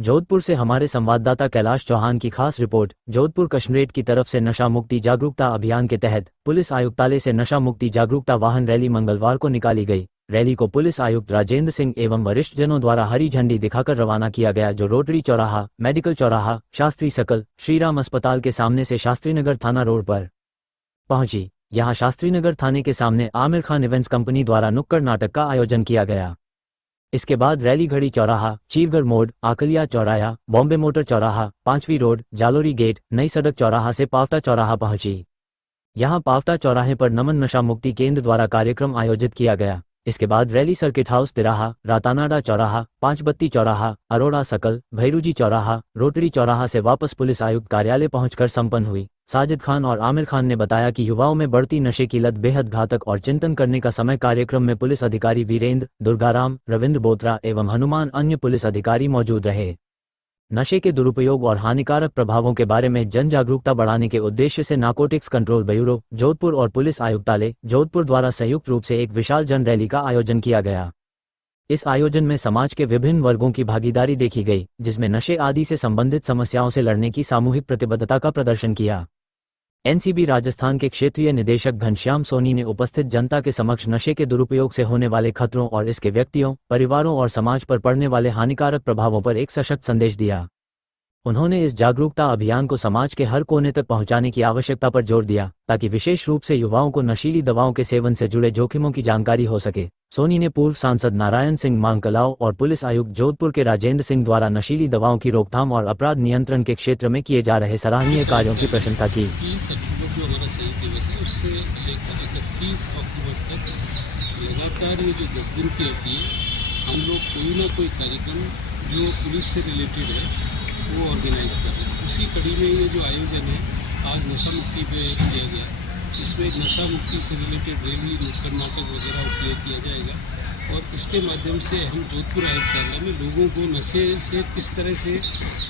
जोधपुर से हमारे संवाददाता कैलाश चौहान की खास रिपोर्ट। जोधपुर कश्मीरेट की तरफ से नशा मुक्ति जागरूकता अभियान के तहत पुलिस आयुक्तालय से नशा मुक्ति जागरूकता वाहन रैली मंगलवार को निकाली गई। रैली को पुलिस आयुक्त राजेंद्र सिंह एवं वरिष्ठ जनों द्वारा हरी झंडी दिखाकर रवाना किया गया, जो रोटरी चौराहा, मेडिकल चौराहा, शास्त्री सर्कल, श्रीराम अस्पताल के सामने से शास्त्रीनगर थाना रोड पर पहुंची। यहां शास्त्रीनगर थाने के सामने आमिर खान इवेंट्स कंपनी द्वारा नुक्कड़ नाटक का आयोजन किया गया। इसके बाद रैली घड़ी चौराहा, चीवगढ़ मोड़, आकलिया चौराहा, बॉम्बे मोटर चौराहा, 5वीं रोड, जालोरी गेट, नई सड़क चौराहा से पावटा चौराहा पहुंची। यहां पावटा चौराहे पर नमन नशा मुक्ति केंद्र द्वारा कार्यक्रम आयोजित किया गया। इसके बाद रैली सर्किट हाउस तिराहा, रातानाडा चौराहा, 5 बत्ती चौराहा, अरोड़ा सर्कल, भैरूजी चौराहा, रोटरी चौराहा से वापस पुलिस आयुक्त कार्यालय पहुंचकर संपन्न हुई। साजिद खान और आमिर खान ने बताया कि युवाओं में बढ़ती नशे की लत बेहद घातक और चिंतन करने का समय। कार्यक्रम में पुलिस अधिकारी वीरेंद्र, दुर्गाराम, रविंद्र बोत्रा एवं हनुमान अन्य पुलिस अधिकारी मौजूद रहे। नशे के दुरुपयोग और हानिकारक प्रभावों के बारे में जन जागरूकता बढ़ाने के उद्देश्य से नारकोटिक्स कंट्रोल ब्यूरो जोधपुर और पुलिस आयुक्तालय जोधपुर द्वारा संयुक्त रूप से एक विशाल जन रैली का आयोजन किया गया। इस आयोजन में समाज के विभिन्न वर्गों की भागीदारी देखी गई, जिसमें नशे आदि से संबंधित समस्याओं से लड़ने की सामूहिक प्रतिबद्धता का प्रदर्शन किया। एनसीबी राजस्थान के क्षेत्रीय निदेशक घनश्याम सोनी ने उपस्थित जनता के समक्ष नशे के दुरुपयोग से होने वाले खतरों और इसके व्यक्तियों, परिवारों और समाज पर पड़ने वाले हानिकारक प्रभावों पर एक सशक्त संदेश दिया। उन्होंने इस जागरूकता अभियान को समाज के हर कोने तक पहुंचाने की आवश्यकता पर जोर दिया, ताकि विशेष रूप से युवाओं को नशीली दवाओं के सेवन से जुड़े जोखिमों की जानकारी हो सके। सोनी ने पूर्व सांसद नारायण सिंह मांगकलाव और पुलिस आयुक्त जोधपुर के राजेंद्र सिंह द्वारा नशीली दवाओं की रोकथाम और अपराध नियंत्रण के क्षेत्र में किए जा रहे सराहनीय कार्यों की प्रशंसा की। लगातार ये जो 10 दिन की अवधि हम लोग कोई ना कोई कार्यक्रम जो पुलिस से रिलेटेड है वो ऑर्गेनाइज कर रहे हैं। उसी कड़ी में ये जो आयोजन है आज नशा मुक्ति पे किया गया, इसमें नशा मुक्ति से रिलेटेड रैली, नुक्कड़ नाटक वगैरह प्ले किया जाएगा और इसके माध्यम से हम जोधपुर आयुक्तालय में लोगों को नशे से किस तरह से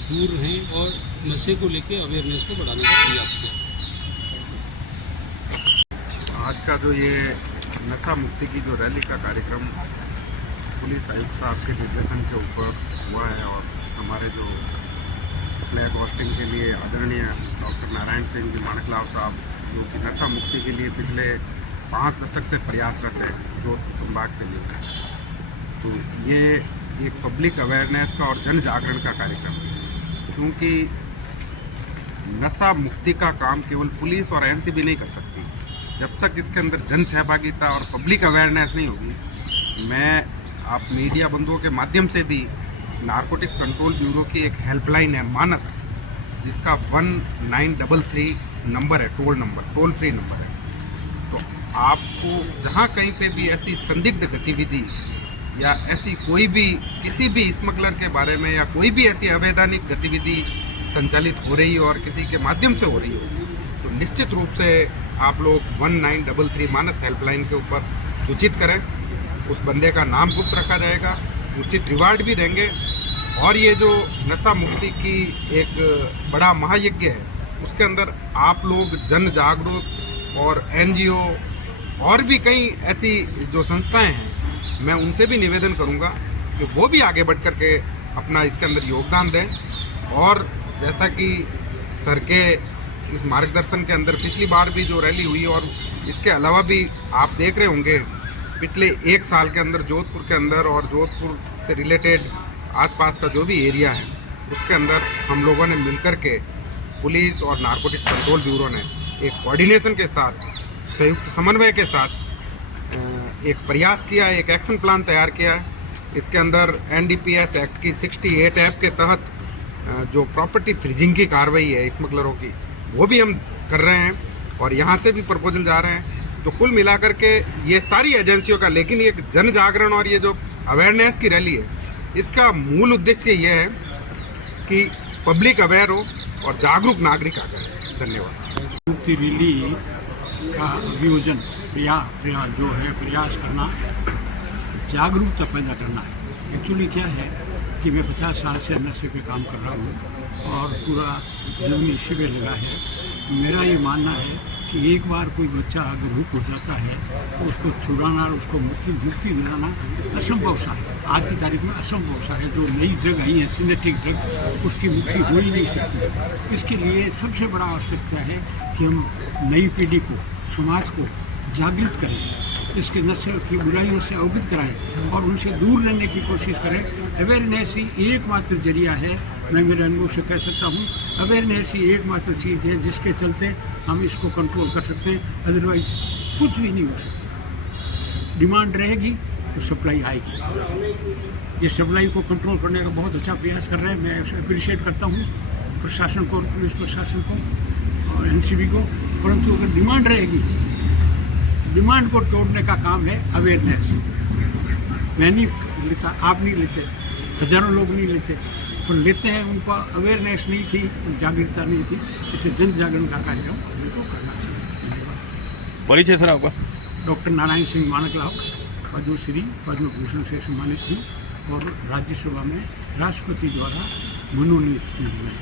दूर रहें और नशे को लेकर अवेयरनेस को बढ़ाने का प्रयास किया। आज का जो ये नशा मुक्ति की जो रैली का कार्यक्रम पुलिस आयुक्त साहब के निर्देशन के ऊपर हुआ है और हमारे जो फ्लैग होस्टिंग के लिए आदरणीय डॉक्टर नारायण सिंह जी माणकलाव साहब, जो कि नशा मुक्ति के लिए पिछले 5 दशक से प्रयासरत है जोधपुर संभाग के लिए, तो ये एक पब्लिक अवेयरनेस का और जन जागरण का कार्यक्रम है। क्योंकि नशा मुक्ति का काम केवल पुलिस और एनसीबी नहीं कर सकती। जब तक इसके अंदर जन सहभागिता और पब्लिक अवेयरनेस नहीं होगी, मैं आप मीडिया बंधुओं के माध्यम से भी नारकोटिक कंट्रोल ब्यूरो की एक हेल्पलाइन है मानस, जिसका 1933 नंबर है, टोल फ्री नंबर है। तो आपको जहाँ कहीं पे भी ऐसी संदिग्ध गतिविधि या ऐसी कोई भी किसी भी स्मगलर के बारे में या कोई भी ऐसी अवैधानिक गतिविधि संचालित हो रही हो और किसी के माध्यम से हो रही हो, तो निश्चित रूप से आप लोग 1933 मानस हेल्पलाइन के ऊपर सूचित करें। उस बंदे का नाम गुप्त रखा जाएगा, उचित रिवार्ड भी देंगे और ये जो नशा मुक्ति की एक बड़ा महायज्ञ है, उसके अंदर आप लोग जन जागरूक और एनजीओ और भी कई ऐसी जो संस्थाएं हैं, मैं उनसे भी निवेदन करूंगा कि वो भी आगे बढ़ कर के अपना इसके अंदर योगदान दें। और जैसा कि सर के इस मार्गदर्शन के अंदर पिछली बार भी जो रैली हुई और इसके अलावा भी आप देख रहे होंगे पिछले 1 साल के अंदर जोधपुर के अंदर और जोधपुर से रिलेटेड आसपास का जो भी एरिया है, उसके अंदर हम लोगों ने मिलकर के पुलिस और नारकोटिक्स कंट्रोल ब्यूरो ने एक कोऑर्डिनेशन के साथ, संयुक्त समन्वय के साथ एक प्रयास किया, एक एक्शन प्लान तैयार किया है। इसके अंदर एनडीपीएस एक्ट की 68 ऐप के तहत जो प्रॉपर्टी फ्रीजिंग की कार्रवाई है स्मगलरों की, वो भी हम कर रहे हैं और यहाँ से भी प्रपोजल जा रहे हैं। तो कुल मिलाकर के ये सारी एजेंसियों का, लेकिन ये जन जागरण और ये जो अवेयरनेस की रैली है, इसका मूल उद्देश्य ये है कि पब्लिक अवेयर हो और जागरूक नागरिक आ जाए। धन्यवाद। मुक्ति रैली का आयोजन प्रयास करना, जागरूकता पैदा करना है। एक्चुअली क्या है कि मैं 50 साल से नशे पे काम कर रहा हूँ और पूरा जीवन इसी पे लगा है। मेरा ये मानना है कि एक बार कोई बच्चा अगर हुक हो जाता है तो उसको छुड़ाना और उसको मुक्ति दिलाना असंभव सा है। आज की तारीख में असंभव सा है। जो नई ड्रग आई है सिंथेटिक ड्रग्स, उसकी मुक्ति हो ही नहीं सकती। इसके लिए सबसे बड़ा आवश्यकता है कि हम नई पीढ़ी को, समाज को जागृत करें, इसके नशे की बुराइयों से अवगत कराएं और उनसे दूर रहने की कोशिश करें। अवेयरनेस ही एकमात्र जरिया है, मैं मेरे अनुभव से कह सकता हूँ, अवेयरनेस ही एकमात्र चीज़ है जिसके चलते हम इसको कंट्रोल कर सकते हैं। अदरवाइज कुछ भी नहीं हो सकता। डिमांड रहेगी तो सप्लाई आएगी। ये सप्लाई को कंट्रोल करने का बहुत अच्छा प्रयास कर रहे हैं। मैं अप्रिशिएट करता हूँ प्रशासन को, पुलिस प्रशासन को और एनसीबी को। परंतु अगर डिमांड रहेगी, डिमांड को तोड़ने का काम है अवेयरनेस। मैं नहीं लेता, आप नहीं लेते, हजारों लोग नहीं लेते, पर लेते हैं। उनको अवेयरनेस नहीं थी, जागरूकता नहीं थी, इसे जन जागरण का कार्यक्रम अपने को करना है। धन्यवाद। परिचय सर आपका? डॉक्टर नारायण सिंह मानकलाल, पद्मश्री पद्म भूषण से सम्मानित हूँ और राज्यसभा में राष्ट्रपति द्वारा मनोनीत हूँ मैं।